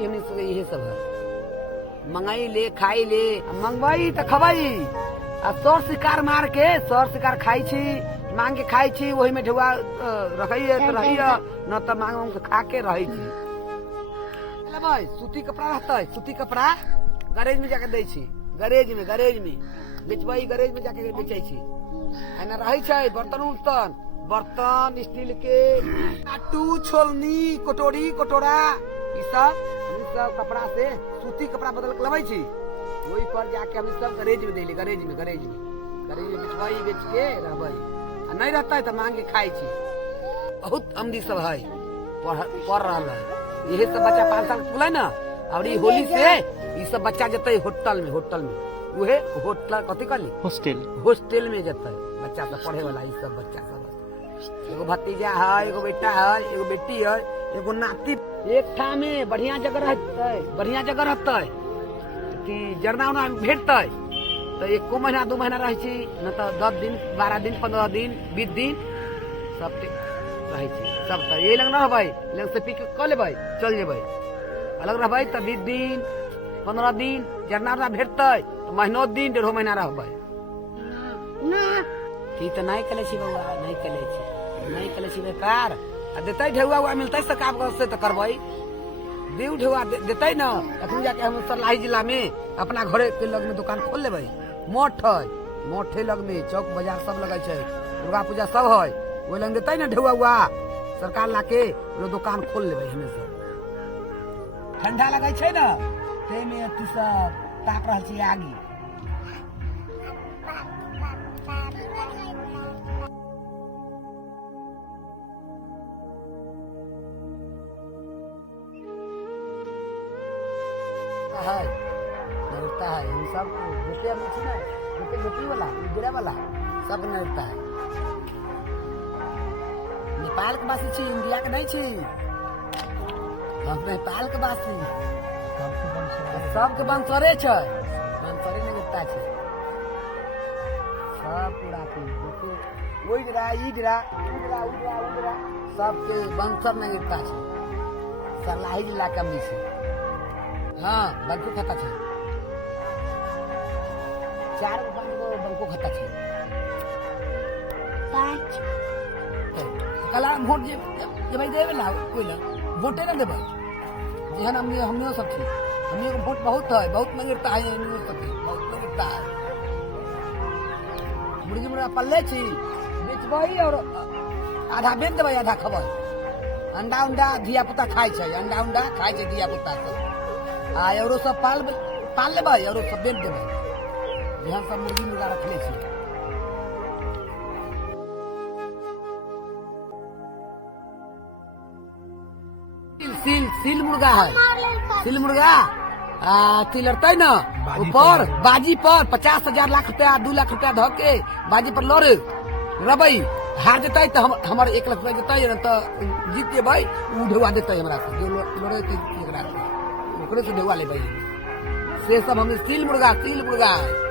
रोटी हमने सब यही सब है। मंगाई ले खाई ले मंगवाई तो खवाई आ सर शिकार मार के सर शिकार खाई छी मांग के खाई छी वही में ढुआ रखी तो रही न तो मांग मांग के खा के रही छी। भाई सूती कपड़ा रहता है सूती कपड़ा गैरेज में जाके दे छी गैरेज में बेचवाई गैरेज में जाके बेचे छी एना रही छै बर्तन उर्तन बर्तन स्टील के काटू छोलनी कटोरी कटोरा ई सब कपड़ा से सूती कपड़ा बदल के लबै छी वही पर जाके हम सब गैरेज में देली गैरेज में बेचवाई बेच के रहबै आ नहीं रहता है तो मांग के खाई छी। बहुत अमदी सब है पढ़ रहा है यही सब बच्चा 5 साल खुला ना और ये होली से ये सब बच्चा जते होटल में उहे होटल कथी कहली हॉस्टल में जते बच्चा सब पढ़े वाला ये सब बच्चा सब एगो भतीजा है एगो बेटा है एगो बेटी है एगो नाती एक ठा में बढ़िया जगह रहते कि जरना उना भेटते तो 1 महीना 2 महीना रह छी न तो 10 दिन 12 दिन 15 दिन 20 दिन सब रहे छी सब तो ये लग न रहबै लग से पी के क लेबै चल जेबै अलग रहबै तो 20 दिन 15 दिन जरना उना भेटते तो महीनो दिन 1.5 महीना रहबै ठीक तो नहीं कले छी बउआ नहीं कले छी बेकार आ देते ढेउआ हुआ मिलते सरकार से तो करबै देव ढेउआ देते न अखन जाके हम सरलाही जिला में अपना घरे के लग में दुकान खोल लेबै मोठे लग में चौक बाजार सब लगे छै दुर्गा पूजा सब है वो लग देते न ढेउआ हुआ सरकार लाके वो दुकान खोल लेबै हमें सब ठंडा लगे छै न ते में तू सब ताप रहल छी आगी है नृत्य है इन सब नृत्य में छी ना नृत्य वाला गिरा वाला सब नृत्य है नेपाल के वासी छी इंडिया के नहीं छी हम नेपाल के वासी सबके बंसरे छै बंसरे नृत्य छै सब पूरा की ओई गिरा ई गिरा सबके बंसर नृत्य छै सरलाही जिला के में छै। हाँ बंको खाता छै 4 गो बंको खाता छै 5 कला वोट जे भाई देवे ला कोई ला वोटे ना देबै जेहन हमनियो सब छी हमनियो के वोट बहुत मंगता है हमनियो सब बहुत मंगता है मुर्गा पल्ले छी बेचबै और आधा बेच देबै आधा खबै अंडा धिया पुता खाय छै अंडा खाय छै धिया पुता सब आ एरो सब पाल लेबै एरो सब बेच देबै यहाँ सब मुर्गा रखले छी। सील मुर्गा है सील मुर्गा अथी लड़ते न ऊपर बाजी पर 50,000 लाख रुपया 2 लाख रुपया धो के बाजी पर लड़ रबै हार जेते तो हमर 1 लाख रुपया देते तो जीत जेबै उ ढेउआ देते हमरा से जो लड़े ओकरे से ढेउआ लेबै से सब हम सील मुर्गा है।